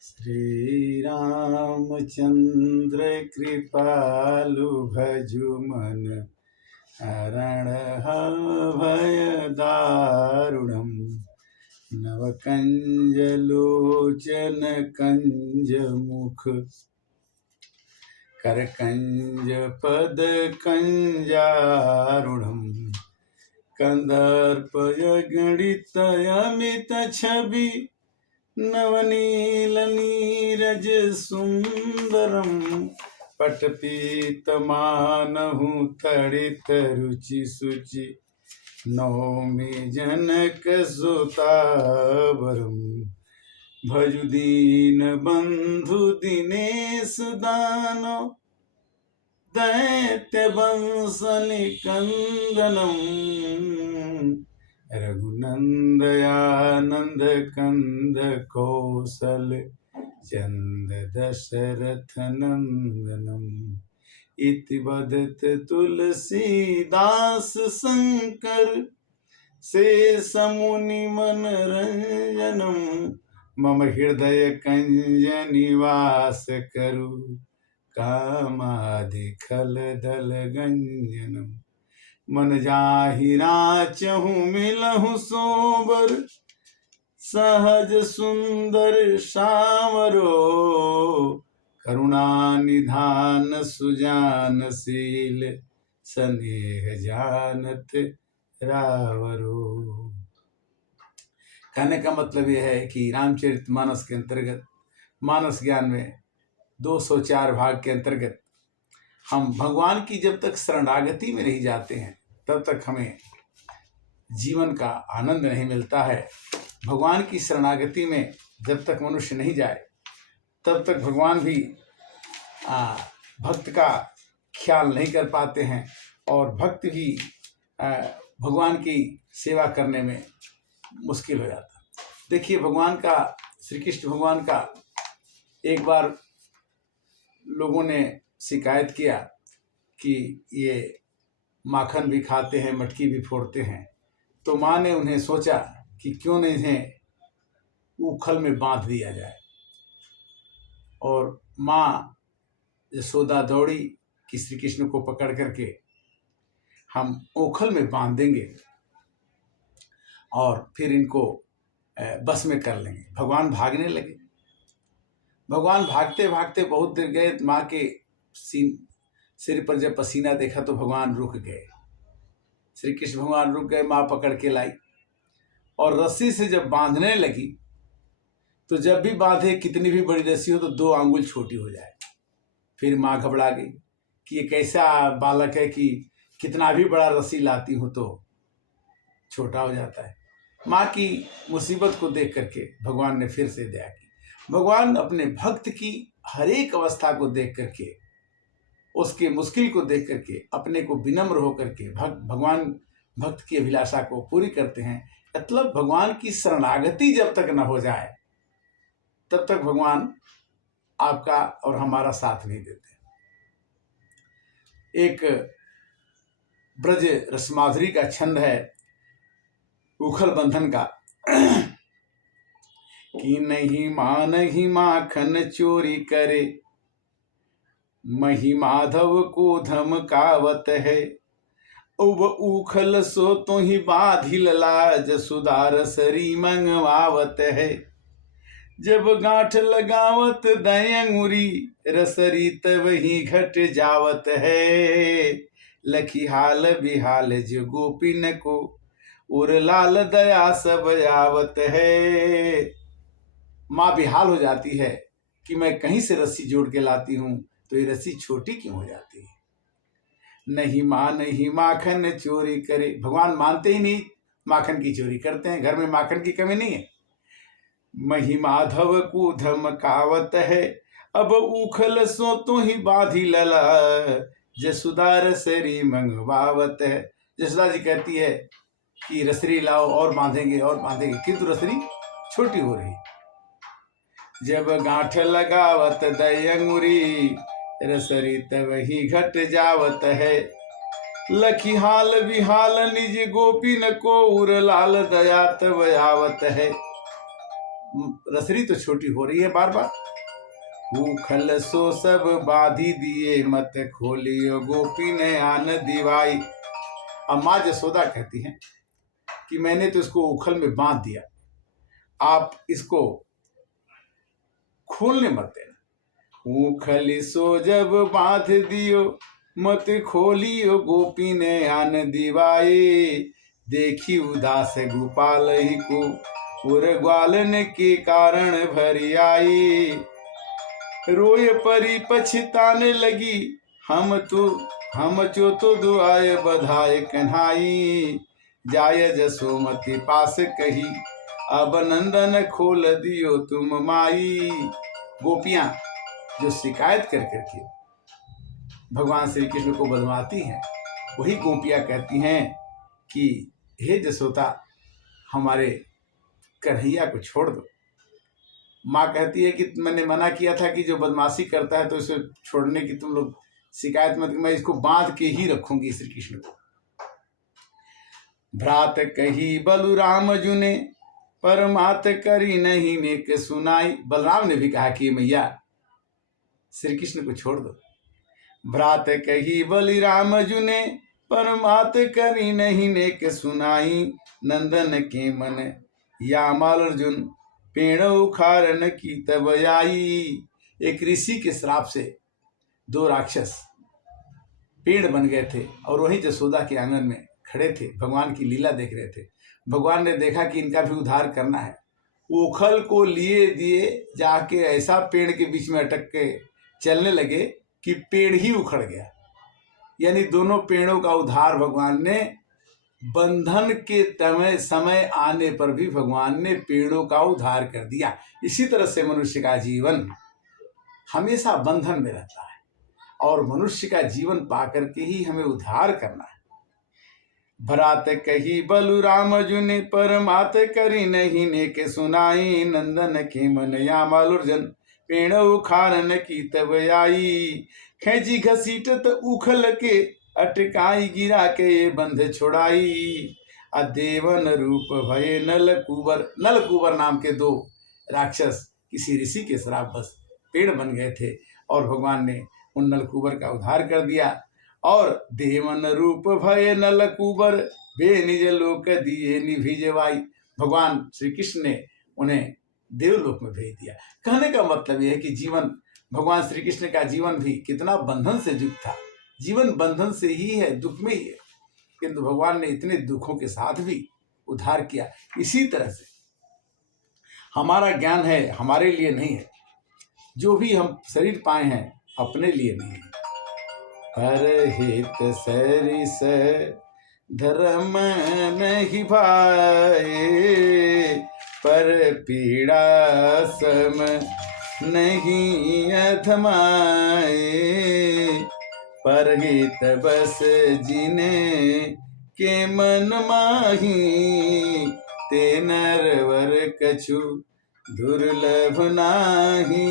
श्री रामचंद्र कृपालु भजु मन हरण भय दारुणम नव कंज लोचन कंज मुख कर कंज पद कंजारुणम कंदर्प गणित अमित छवि नवनील नीरज सुंदरम पटपीतमानहु तड़ित रुचि सुचि नौमि जनक सुतावरम भजु दीन बंधु दिनेश दानो दैत्य वंशनि कंदनम रघुनंदयानंद कंद कौशल चंद दशरथ नंदनम इति वदत तुलसीदास शंकर शेष मुनि मनरंजनम मम हृदय कंज निवास करु कामादिखल दल गंजनम मन जाहि राचहु मिलहु सोबर सहज सुंदर सावरो करुणा निधान सुजानशील स्नेह जानत रावरो। कहने का मतलब यह है कि रामचरितमानस के अंतर्गत मानस ज्ञान में 204 भाग के अंतर्गत हम भगवान की जब तक शरणागति में नहीं जाते हैं तब तक हमें जीवन का आनंद नहीं मिलता है। भगवान की शरणागति में जब तक मनुष्य नहीं जाए तब तक भगवान भी भक्त का ख्याल नहीं कर पाते हैं और भक्त भी भगवान की सेवा करने में मुश्किल हो जाता। देखिए, भगवान का, श्री कृष्ण भगवान का एक बार लोगों ने शिकायत किया कि ये माखन भी खाते हैं, मटकी भी फोड़ते हैं। तो माँ ने उन्हें सोचा कि क्यों न इन्हें ऊखल में बांध दिया जाए। और माँ यशोदा दौड़ी कि श्री कृष्ण को पकड़ करके हम ऊखल में बांध देंगे और फिर इनको बस में कर लेंगे। भगवान भागने लगे। भगवान भागते भागते बहुत देर गए। माँ के सिर पर जब पसीना देखा तो भगवान रुक गए। श्री कृष्ण भगवान रुक गए। माँ पकड़ के लाई और रस्सी से जब बांधने लगी तो जब भी बांधे, कितनी भी बड़ी रस्सी हो तो 2 आंगुल छोटी हो जाए। फिर माँ घबरा गई कि ये कैसा बालक है कि कितना भी बड़ा रस्सी लाती हूँ तो छोटा हो जाता है। माँ की मुसीबत को देख करके भगवान ने फिर से दया की। भगवान अपने भक्त की हर एक अवस्था को देख करके, उसके मुश्किल को देख करके अपने को विनम्र होकर के भगवान भक्त की अभिलाषा को पूरी करते हैं। मतलब भगवान की शरणागति जब तक न हो जाए तब तक भगवान आपका और हमारा साथ नहीं देते। एक ब्रज रसमाधुरी का छंद है उखल बंधन का कि नहीं माखन चोरी करे, मही माधव को धमकावत है। उब उखल सो तो ही बाधिल लाज, सुधार सरी मंगवावत है। जब गांठ लगावत दयंगुरी, रसरी तब ही घट जावत है। लखी हाल बिहाल जो गोपिन को, उर लाल दया सब आवत है। माँ बेहाल हो जाती है कि मैं कहीं से रस्सी जोड़ के लाती हूँ तो ये रस्सी छोटी क्यों हो जाती है। नहीं माखन चोरी करे। भगवान मानते ही नहीं, माखन की चोरी करते हैं। घर में माखन की कमी नहीं है। मही माधव को धमकावत है, अब उखल सो तो ही बाधी लला, जसुदार सरी मंगवावत है। जसुदा जी कहती है कि रसरी लाओ और बांधेंगे, किंतु रसरी छोटी हो रही। जब गांठ लगावत दयंगुरी, रसरी तब ही घट जावत है। लखी हाल बिहाल निज गोपी न को, उर लाल दया तब आवत है। रसरी तो छोटी हो रही है बार बार। उखल सो सब बाधी दिए, मत खोलियो गोपी ने आन दिवाई। अब माँ जसोदा कहती हैं कि मैंने तो इसको उखल में बांध दिया, आप इसको खोलने मत देना। उखल सो जब बांध दियो, मत खोलियो गोपी ने आन दिवाए। देखी उदास गोपाल ही को, उर ग्वालन के कारण भरी आई। रोय परी पछताने लगी, हम चो तो दुआए बधाए कन्हाई। जाय जसोमती पास कही, अब नंदन खोल दियो तुम माई। गोपियां जो शिकायत कर करके भगवान श्री कृष्ण को बदमाती हैं, वही गोपियां कहती हैं कि हे जसोदा, हमारे कन्हैया को छोड़ दो। माँ कहती है कि मैंने मना किया था कि जो बदमाशी करता है तो इसे छोड़ने की तुम लोग शिकायत मत, मैं इसको बांध के ही रखूंगी श्री कृष्ण को। भ्रात कही बलराम जुने, परमात करी नहीं नेक सुनाई। बलराम ने भी कहा कि मैया श्री कृष्ण को छोड़ दो। भ्रात कही बलराम जुने, परमात करी नहीं नेक सुनाई। नंदन के मन या माल अर्जुन, पेड़ उखाड़न की तब आई। एक ऋषि के श्राप से दो राक्षस पेड़ बन गए थे और वहीं जसोदा के आंगन में खड़े थे, भगवान की लीला देख रहे थे। भगवान ने देखा कि इनका भी उद्धार करना है, उखल को लिए दिए जाके ऐसा पेड़ के बीच में अटक के चलने लगे कि पेड़ ही उखड़ गया। यानी दोनों पेड़ों का उद्धार भगवान ने, बंधन के समय आने पर भी भगवान ने पेड़ों का उद्धार कर दिया। इसी तरह से मनुष्य का जीवन हमेशा बंधन में रहता है और मनुष्य का जीवन पाकर के ही हमें उद्धार करना है। भरात कही बलराम जुने, परमात करी नहीं नेक सुनाई। नंदन के मन या मालुर्जन, पेड़ उखाड़न की तब आई। खेजी घसीटत उखल के, अटकाई गिरा के ये बंध छोड़ाई। अदेवन रूप भये नलकूबर। नलकूबर नाम के दो राक्षस किसी ऋषि के श्राप बस पेड़ बन गए थे और भगवान ने उन नलकूबर का उद्धार कर दिया। और देवन रूप भय नलकूबर, बे निज लोक दिए निभिजवाई। भगवान श्री कृष्ण ने उन्हें देवलोक में भेज दिया। कहने का मतलब यह है कि जीवन, भगवान श्री कृष्ण का जीवन भी कितना बंधन से युक्त था। जीवन बंधन से ही है, दुख में ही है, किंतु भगवान ने इतने दुखों के साथ भी उद्धार किया। इसी तरह से हमारा ज्ञान है, हमारे लिए नहीं है। जो भी हम शरीर पाए हैं अपने लिए नहीं है। परहित सरिस धर्म नहीं भाए, पर पीड़ा सम नहीं अधमाए। परहित बस जिने के मन माही, ते नरवर कछु दुर्लभ नाही।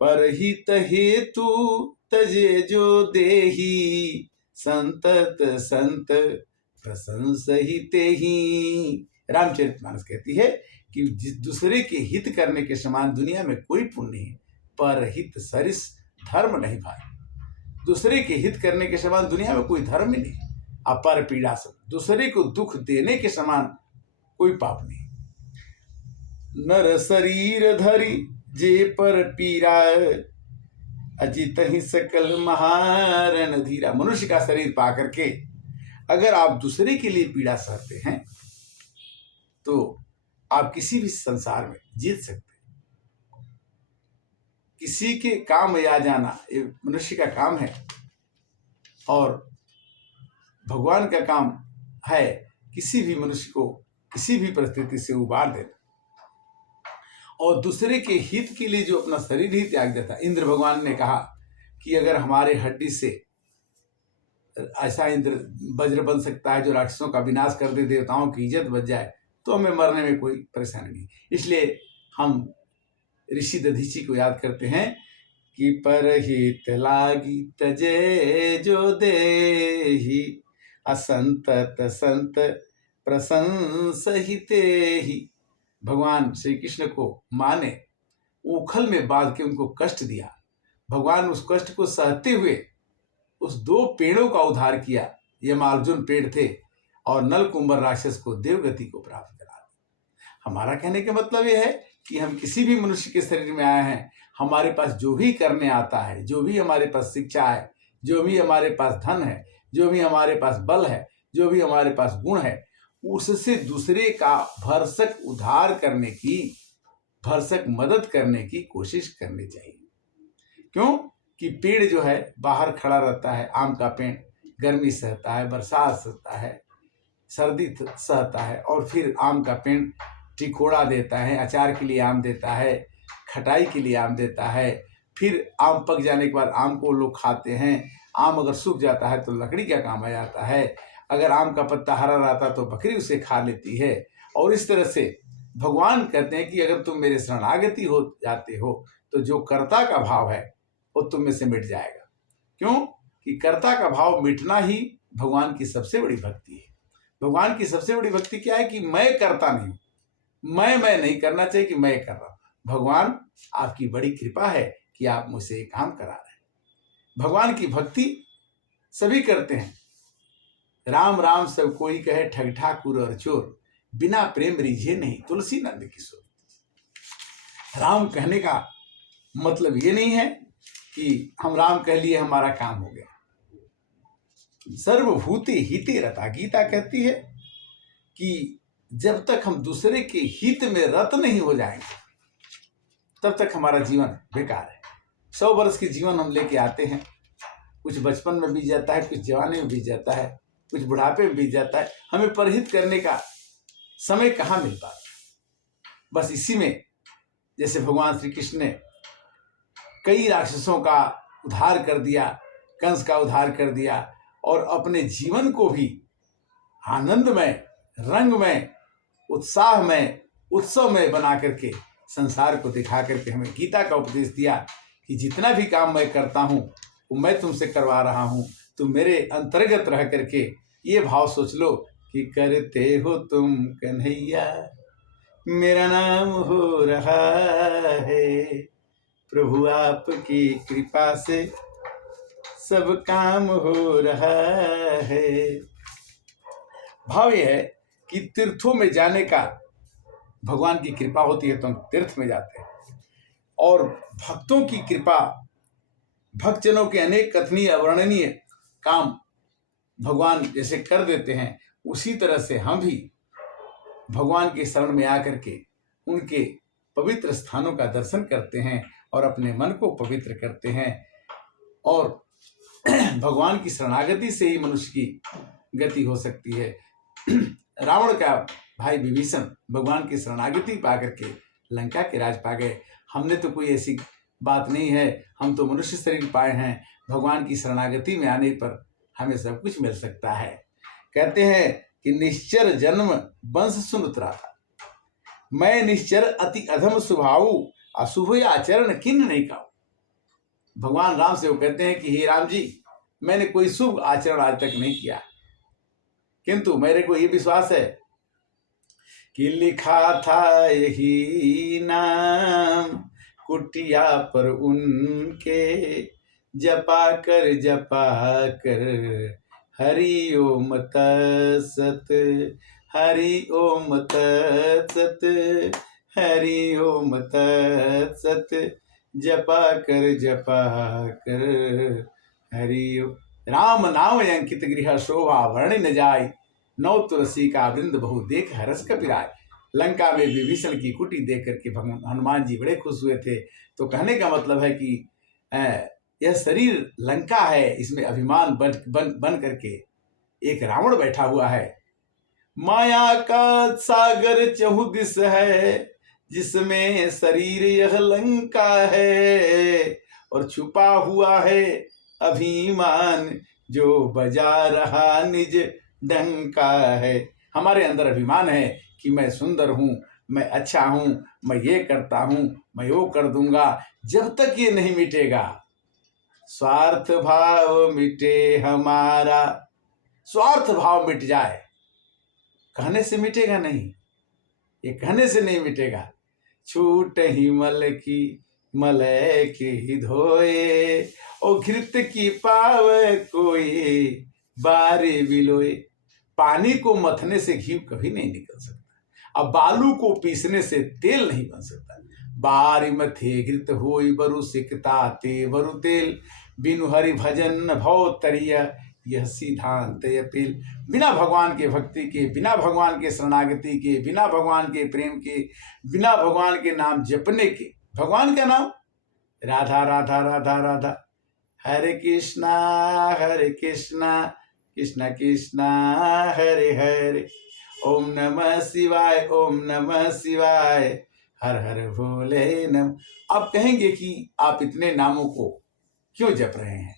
परहित हेतु तजे जो देही, संतत संत प्रशंसहिते ही। रामचरितमानस कहती है कि दूसरे के हित करने के समान दुनिया में कोई पुण्य नहीं है। परहित सरिस धर्म नहीं भाई, दूसरे के हित करने के समान दुनिया में कोई धर्म ही नहीं। अपर पीड़ा से, दूसरे को दुख देने के समान कोई पाप नहीं। नर शरीर धरी जे पर पीरा, अजित ही सकल महारण धीरा। मनुष्य का शरीर पा करके अगर आप दूसरे के लिए पीड़ा सहते हैं तो आप किसी भी संसार में जीत सकते हैं। किसी के काम आ जाना ये मनुष्य का काम है और भगवान का काम है किसी भी मनुष्य को किसी भी परिस्थिति से उबार देना और दूसरे के हित के लिए जो अपना शरीर ही त्याग देता। इंद्र भगवान ने कहा कि अगर हमारे हड्डी से ऐसा इंद्र वज्र बन सकता है जो राक्षसों का विनाश कर दे, देवताओं की इज्जत बच जाए, तो हमें मरने में कोई परेशानी नहीं। इसलिए हम ऋषि दधीची को याद करते हैं कि परहित लागी तजे जो देही, असंतत संत प्रशंसहिते ही। भगवान श्री कृष्ण को माँ ने उखल में बांध के उनको कष्ट दिया, भगवान उस कष्ट को सहते हुए उस दो पेड़ों का उद्धार किया। यमार्जुन पेड़ थे और नलकुंबर राक्षस को देवगति को प्राप्त करा दिया। हमारा कहने का मतलब यह है कि हम किसी भी मनुष्य के शरीर में आए हैं, हमारे पास जो भी करने आता है, जो भी हमारे पास शिक्षा है, जो भी हमारे पास धन है, जो भी हमारे पास बल है, जो भी हमारे पास गुण है, उससे दूसरे का भरसक उद्धार करने की, भरसक मदद करने की कोशिश करनी चाहिए। क्यों कि पेड़ जो है बाहर खड़ा रहता है, आम का पेड़ गर्मी सहता है, बरसात सहता है, सर्दी सहता है, और फिर आम का पेड़ टिकोड़ा देता है, अचार के लिए आम देता है, खटाई के लिए आम देता है, फिर आम पक जाने के बाद आम को लोग खाते हैं। आम अगर सूख जाता है तो लकड़ी का काम आ जाता है, अगर आम का पत्ता हरा रहता तो बकरी उसे खा लेती है। और इस तरह से भगवान कहते हैं कि अगर तुम मेरे शरणागति हो जाते हो तो जो कर्ता का भाव है वो तुम में से मिट जाएगा। क्यों कि कर्ता का भाव मिटना ही भगवान की सबसे बड़ी भक्ति है। भगवान की सबसे बड़ी भक्ति क्या है कि मैं करता नहीं, मैं नहीं करना चाहिए कि मैं कर रहा हूं। भगवान आपकी बड़ी कृपा है कि आप मुझसे एक काम करा रहे हैं। भगवान की भक्ति सभी करते हैं। राम राम सब कोई कहे, ठग ठाकुर और चोर, बिना प्रेम रिझे नहीं तुलसी नंद किशोर। राम कहने का मतलब ये नहीं है कि हम राम कह लिए हमारा काम हो गया। सर्वभूते हिते रता, गीता कहती है कि जब तक हम दूसरे के हित में रत नहीं हो जाएंगे तब तक हमारा जीवन बेकार है। 100 वर्ष के जीवन हम लेके आते हैं, कुछ बचपन में बीत जाता है, कुछ जवानी में बीत जाता है, कुछ बुढ़ापे में बीत जाता है, हमें परहित करने का समय कहाँ मिल पाता। बस इसी में जैसे भगवान श्री कृष्ण ने कई राक्षसों का उद्धार कर दिया, कंस का उद्धार कर दिया, और अपने जीवन को भी आनंदमय, रंगमय, उत्साहमय, उत्सवमय बना करके संसार को दिखा करके हमें गीता का उपदेश दिया कि जितना भी काम मैं करता हूँ वो मैं तुमसे करवा रहा हूँ, तुम मेरे अंतर्गत रह करके ये भाव सोच लो कि करते हो तुम कन्हैया मेरा नाम हो रहा है, प्रभु आपकी कृपा से सब काम हो रहा है। भाव यह है कि तीर्थों में जाने का भगवान की कृपा होती है तो हम तीर्थ में जाते हैं, और भक्तों की कृपा, भक्तजनों के अनेक कथनीय अवर्णनीय काम भगवान जैसे कर देते हैं, उसी तरह से हम भी भगवान के शरण में आकर के उनके पवित्र स्थानों का दर्शन करते हैं और अपने मन को पवित्र करते हैं। और भगवान की शरणागति से ही मनुष्य की गति हो सकती है। रावण का भाई विभीषण भगवान की शरणागति पा करके लंका के राज पा गए। हमने तो कोई ऐसी बात नहीं है, हम तो मनुष्य शरीर पाए हैं, भगवान की शरणागति में आने पर हमें सब कुछ मिल सकता है। कहते हैं कि निश्चर जन्म वंश सुनुत्रा था, मैं निश्चर अति अधम स्वभाव, अशुभ आचरण किन्न नहीं खाऊ। भगवान राम से वो कहते हैं कि हे राम जी, मैंने कोई शुभ आचरण आज तक नहीं किया, किंतु मेरे को ये विश्वास है कि लिखा था यही नाम कुटिया पर उनके, जपा कर हरि ओम तत्सत, हरि ओम तत्सत, हरि ओम तत्सत, जपा कर हरि ओम। राम नाम अंकित गृह शोभा वर्णि न जाय, नौ तुलसी का वृंद बहु देख हरस कपिराय। लंका में विभीषण की कुटी देख करके भगवान हनुमान जी बड़े खुश हुए थे। तो कहने का मतलब है कि यह शरीर लंका है, इसमें अभिमान बन करके एक रावण बैठा हुआ है। माया का सागर चहुदिस है, जिसमें शरीर यह लंका है, और छुपा हुआ है अभिमान, जो बजा रहा निज डंका है। हमारे अंदर अभिमान है कि मैं सुंदर हूँ, मैं अच्छा हूँ, मैं ये करता हूँ, मैं वो कर दूंगा। जब तक ये नहीं मिटेगा, स्वार्थ भाव मिटे हमारा, स्वार्थ भाव मिट जाए, कहने से मिटेगा नहीं, ये कहने से नहीं मिटेगा। छूट ही मल की मलय के ही धोए, ओ घृत की पावे कोई बारे बिलोए। पानी को मथने से घी कभी नहीं निकल सकता, अब बालू को पीसने से तेल नहीं बन सकता। बारी मथे घृत होई बरु सिकता ते बरु तेल, बिनु हरि भजन भव तरिया यह सिद्धांत अपील। बिना भगवान के भक्ति के, बिना भगवान के शरणागति के, बिना भगवान के प्रेम के, बिना भगवान के नाम जपने के, भगवान का नाम राधा राधा राधा राधा, हरे कृष्णा कृष्णा कृष्णा हरे हरे, ओम नमः शिवाय ओम नमः शिवाय, हर हर भोले नम। आप कहेंगे कि आप इतने नामों को क्यों जप रहे हैं,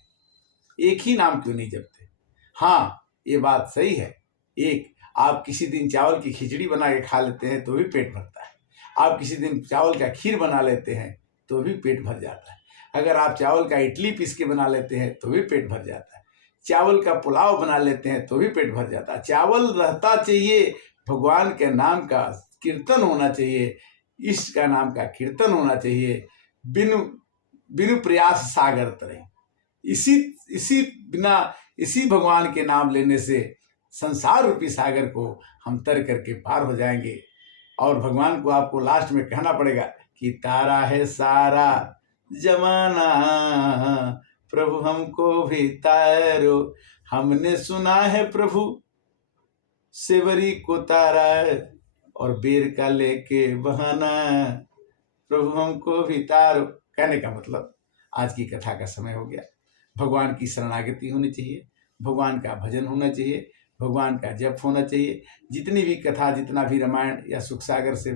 एक ही नाम क्यों नहीं जपते? हाँ, ये बात सही है। एक, आप किसी दिन चावल की खिचड़ी बना के खा लेते हैं तो भी पेट भरता है। आप किसी दिन चावल का खीर बना लेते हैं तो भी पेट भर जाता है। अगर आप चावल का इडली पीस के बना लेते हैं तो भी पेट भर जाता है। चावल का पुलाव बना लेते हैं तो भी पेट भर जाता है। चावल रहता चाहिए, भगवान के नाम का कीर्तन होना चाहिए, इष्ट का नाम का कीर्तन होना चाहिए। बिनु बिनु प्रयास सागर तरे, इसी भगवान के नाम लेने से संसार रूपी सागर को हम तर करके पार हो जाएंगे। और भगवान को आपको लास्ट में कहना पड़ेगा कि तारा है सारा जमाना, प्रभु हमको भी तारो। हमने सुना है प्रभु सेवरी को तारा और बेर का लेके बहाना, प्रभु हमको भी तारो। कहने का मतलब आज की कथा का समय हो गया। भगवान की शरणागति होनी चाहिए, भगवान का भजन होना चाहिए, भगवान का जप होना चाहिए। जितनी भी कथा, जितना भी रामायण या सुख सागर से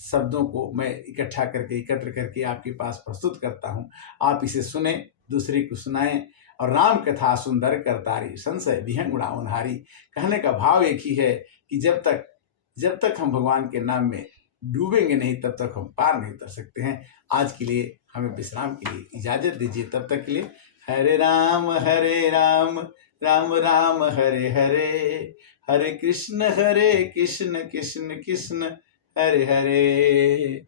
शब्दों को मैं एकत्र करके आपके पास प्रस्तुत करता हूँ, आप इसे सुने, दूसरे को सुनाएं। और राम कथा सुंदर करतारी, संशय विहंग उड़ावनहारी। कहने का भाव एक ही है कि जब तक हम भगवान के नाम में डूबेंगे नहीं, तब तक हम पार नहीं उतर सकते हैं। आज के लिए हमें विश्राम के लिए इजाजत दीजिए। तब तक के लिए हरे राम राम राम हरे हरे, हरे कृष्ण कृष्ण कृष्ण हरे हरे।